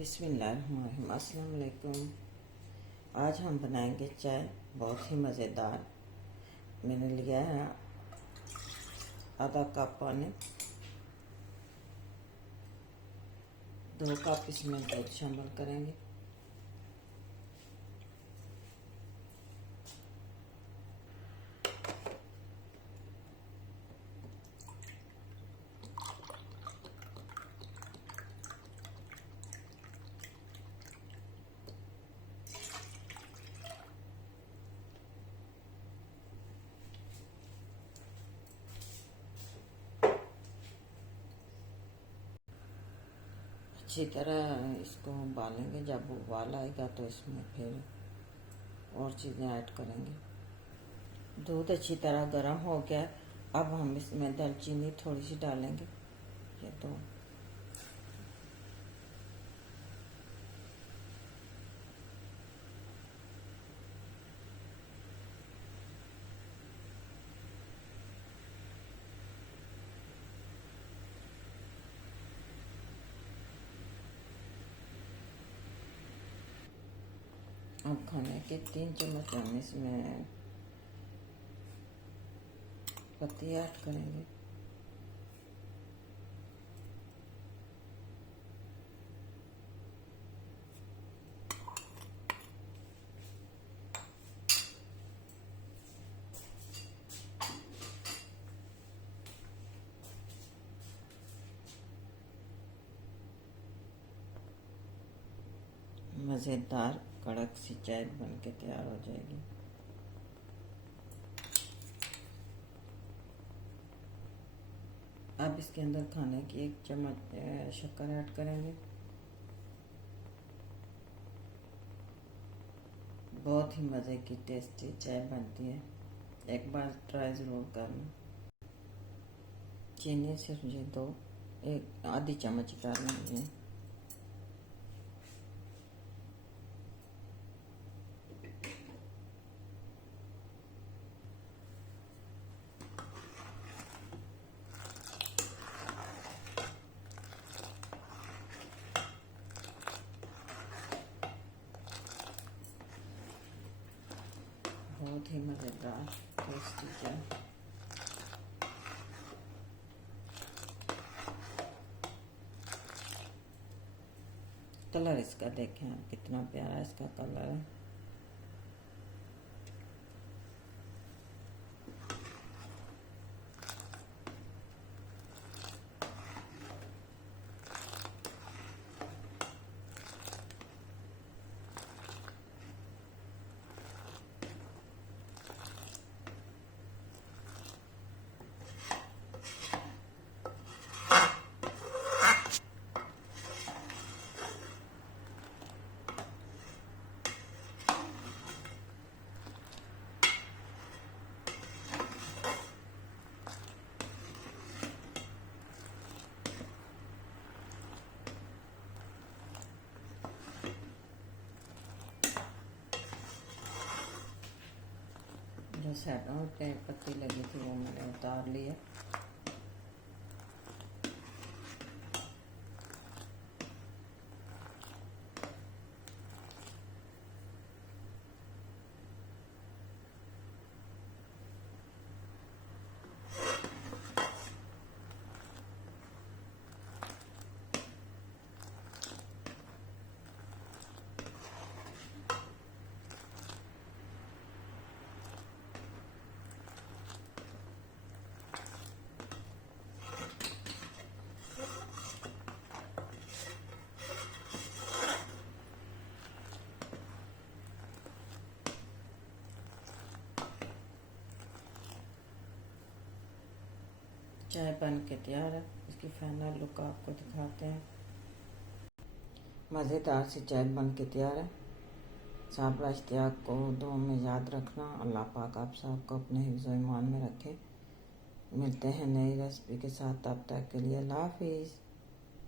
बिस्मिल्लाहिर्रहमानिर्रहीम। अस्सलाम वालेकुम। आज हम बनाएंगे चाय, बहुत ही मज़ेदार। मैंने लिया है आधा कप पानी, 2 कप इसमें दूध शामिल करेंगे। अच्छी तरह इसको उबालेंगे। जब उबाल आएगा तो इसमें फिर और चीज़ें ऐड करेंगे। दूध अच्छी तरह गर्म हो गया। अब हम इसमें दालचीनी थोड़ी सी डालेंगे, ये तो अब खाने के 3 चम्मच हम इसमें पत्ती ऐड करेंगे। मज़ेदार कड़क सी चाय बन के तैयार हो जाएगी। अब इसके अंदर खाने की 1 चम्मच शक्कर ऐड करेंगे। बहुत ही मज़े की टेस्टी चाय बनती है, एक बार ट्राई ज़रूर करना। चीनी सिर्फ ये 1 आधी चम्मच डालेंगे। बहुत ही मज़ेदार टेस्टी चाय। कलर इसका देखें आप, कितना प्यारा इसका कलर है। जो साइडों पे पत्ती लगी थी वो मैंने उतार लिया। चाय बन के तैयार है। इसकी फाइनल लुक आपको दिखाते हैं। मज़ेदार सी चाय बन के तैयार है। साहब इश्तियाक को दुआ में याद रखना। अल्लाह पाक आप सबको अपने हिफ्ज़-ओ ईमान में रखे। मिलते हैं नई रेसिपी के साथ, तब तक के लिए अल्लाह हाफिज़।